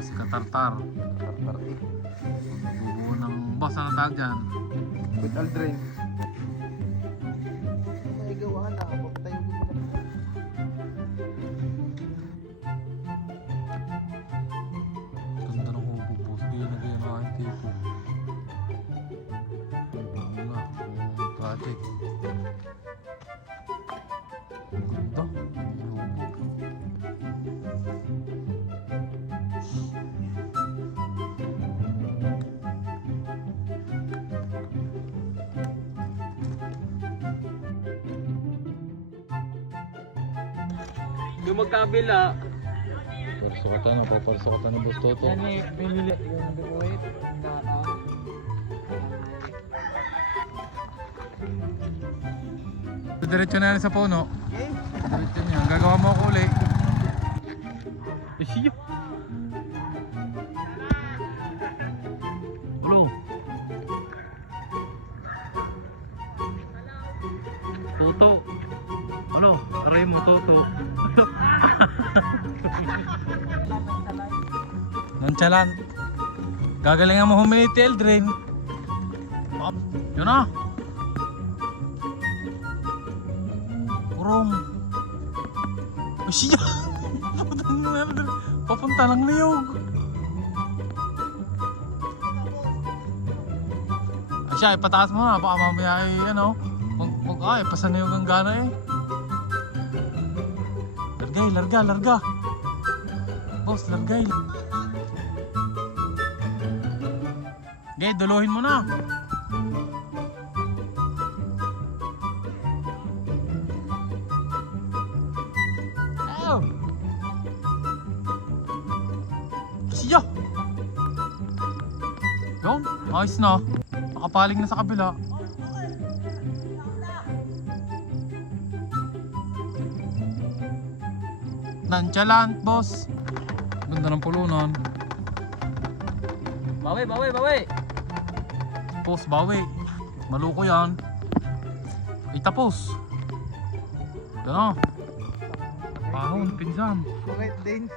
Tapos katartar. Tartar eh. Bubuo ng boss na tawag dyan. With Aldrin. May gawa na. Pagtayo ko na. Ganda ng hubo boss. Ganyan na ganyan ang aking tipo. Ano na. Project. Ganda. Yung magkabila. Paparsukatan na. Paparsukatan ng boss Toto. Yan eh, pinili yung buwit. Diretso na yan sa puno. Diretso niya. Gagawa mo ako ulit. Siyo. Bro. Toto. Ano? Aray mo Toto. Nonchalant. Gagalingan mo humility Eldrin. Up. Yun na. Urong. Oh, siya. Putang mo Eldrin. Papunta lang liyog. Ay siya, ipataas mo na. Baka mamaya ay ano. Ay, pasan na yung ganggana eh. Largay, larga, larga. Boss, largay. Okay, duluhin mo na. Ayaw. Siya. Yun, ayos na. Nakapaling na sa kabila. Nonchalant, boss. Ganda ng pulunan. Bawi, bawi, bawi. Boss, bawi. Maluko yan. Itapos. Yan na. Pahon, pinsan. Bakit din?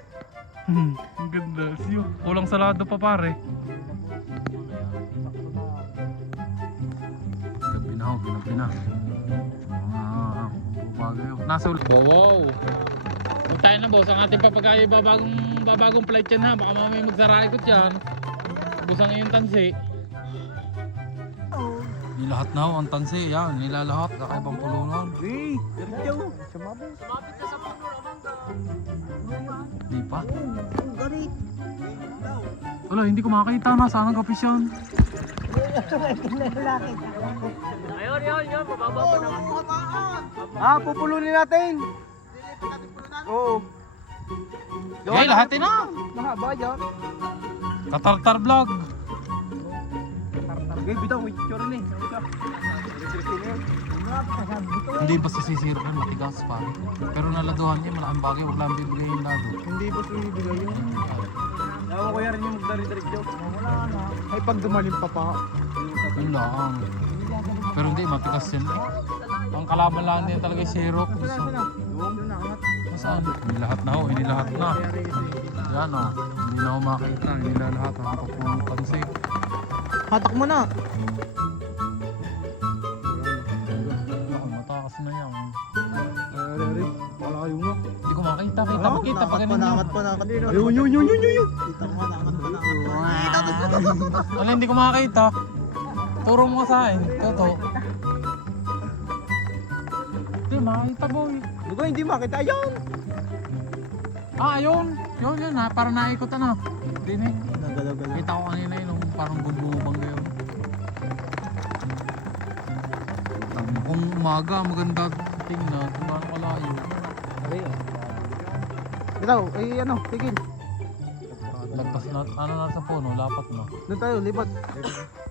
Ang ganda. Siyo. Kulang salado pa pare. Gabi na ho, ginabi na. Bagay ho. Nasa ulit. Wow. Huwag tayo na boss. Ang ating papagayo babagong flight yan ha. Baka mamaya magsarakot yan. Busang yung tansi. Nilahat na ho ang tansi. Yan, nilalahat. Kakaibang pulunan. Hey, diretso. Sumabot. Sumabit ka sa puno, amang Di pa. Garit. Wala, hindi ko makakita na. Saan ang kapis yan? Ayun, yun, yun. Mababa pa naman. Ah, pupulunin natin. Oo. Eh, lahat na. Mahaba yan. Katartar vlog. Okay, bitaw. Picture ni. Hindi basta sisiraan, matigas pare. Pero naladuhan niya, malaking bagay. Huwag lang bibigay yung lado. Hindi ba sinibigay yun? Ewan ko yan yung magdari-diretso. Wala na. Ay, pag dumalim pa pa. Yun lang. Pero hindi, matigas yan. Ang kalaban lang din talaga yung sirop. Saan? Inilahat na ho, inilahat na. Yan o, hindi na ho makita. Inilahat ang papunutan siya. Hatak mo na. Ako, matakas na yan. Malayo nga. Hindi ko makita, kita pa kita pa ganun. Nakat pa. Ayun. Kita mo, nakat pa. Wala, hindi ko makita. Turo mo nga sa akin, Toto. Hindi, makita boy. Lugo, hindi makita. Ayun. Ah, ayun. Yun ha, para naikot ano. Hindi na eh. Nagalaw-galaw. Kita ko kanina yun, parang bulbubang ngayon. Kung umaga, maganda tingnan kung gaano kalayo. Bitaw, ay ano, tigil. Lagpas na, ano na sa puno, lapat na. Doon tayo, libat.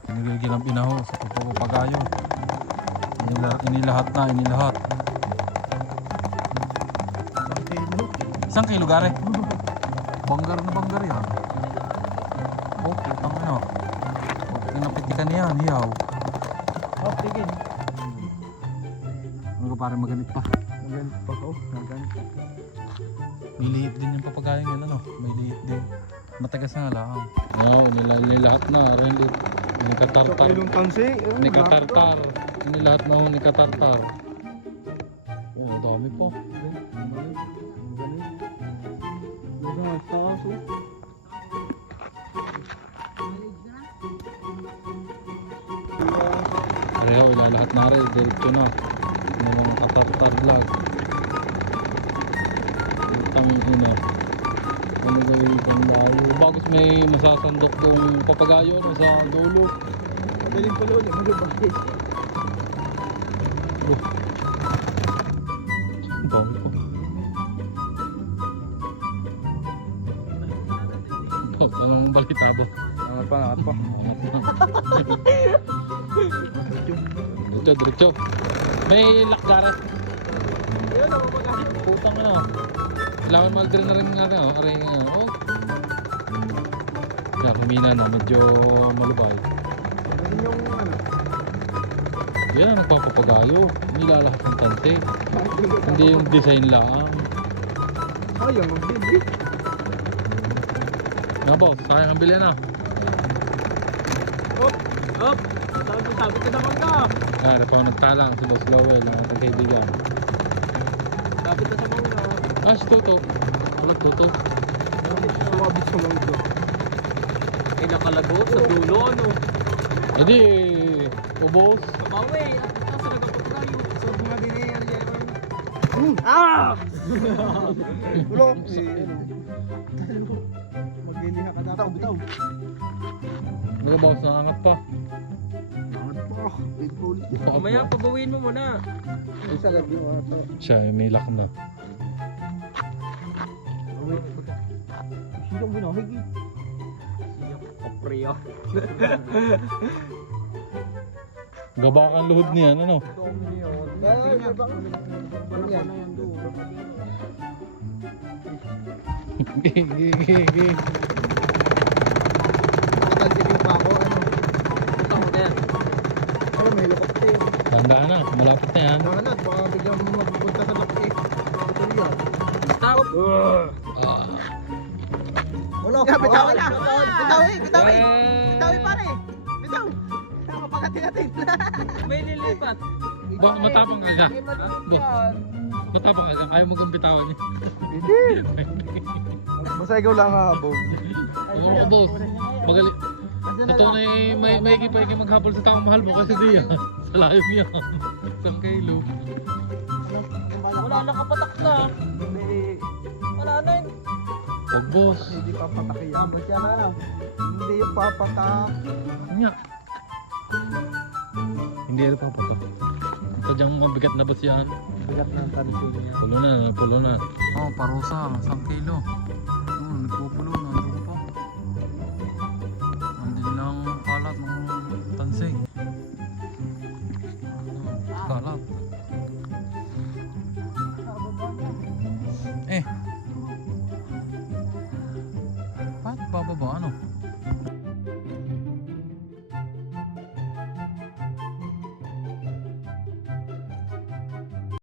Pinigigil ang pinaho sa pagpapagayo. Inilahat na, inilahat. Isang kilo gare. Banggar na banggar yan. Oh, putang ano. Oh, pinapitikan niya, hiyaw. Oh, tigil. Ano ka parang maganit pa. Maganit pa, oh. Maganit pa. May liit din yung papagayang yan, ano. May liit din. Matagas na lang. Oo, nilahat na. Hindi. Sa Nikatartar. kilong tansi. Nikatartar. Nilahat na ho, nikatartar. Oh, dami po. Pareho, ilalahat na rin. Diretso na. Ano mga katartar vlog. Utang ina. Ano gawin kang layo? Bagos may masasandok kong papagayo no, sa dulo. Galing pala ulit. Magabay. Ang dami po. Anong balita ba? Angat pa. Diretso. May lakgaret. Putang ano. Kailangan mag-drill na rin nga rin. Oh. Yan, humina na. Medyo malubay. Ano yung ano? Yan ang nagpapapagayo. Nilalahat ng tante. Hindi yung design lang. Sayang ang bili. Nga boss, sayang ang bilhin na. Up! Sabi ko naman ka! Kaya pa nagtalang si Boss Lowell, ang ating kaibigan. Sabi ko sa mga... Ah, si Toto. Alam Toto. Sumabit sa mga ito. Ay nakalago sa dulo ano? Hindi, ubos. Kabawi! At sa nagapot tayo. So, mga dinayang yan. Ah! Bulok! Magliliha ka dapat. Bitaw. Mga boss, nangangat pa. Angat pa. Big ulit. Mamaya pabawiin mo muna. Isa gabi mo ito. Siya, may lock na. Sino ang binahig eh? Kapriyo. Gabakan luhod niyan, ano? Gigi. Punta mo din. Tandaan na, malapit na yan. Stop! Ah. Bitawan na! Bitawan pare! Bitaw! Mapagati-atin na! May lilipat. Matapang ka ka. Matapang ka ka. Ayaw mo kong bitawan niya. Hindi! Basta ikaw lang hahabog. Oo ka boss. Magaling. Ito na may ikipay kayo maghabol sa taong mahal mo kasi di yan. Sa layo niya. Isang kilo. Wala na kapatak na. Wala na yun. Huwag boss. Hindi papatakiyan mo siya na. Hindi yung papatak. Nya. Hindi ito papatak. Sadyang mabigat na boss yan. Bigat ng tansin niya. Pulo na. Oh, parusa. 1 kilo. Nagpupulo na. Ano pa? Andin lang kalat ng tansing. Kalat. Bakit bababa ano?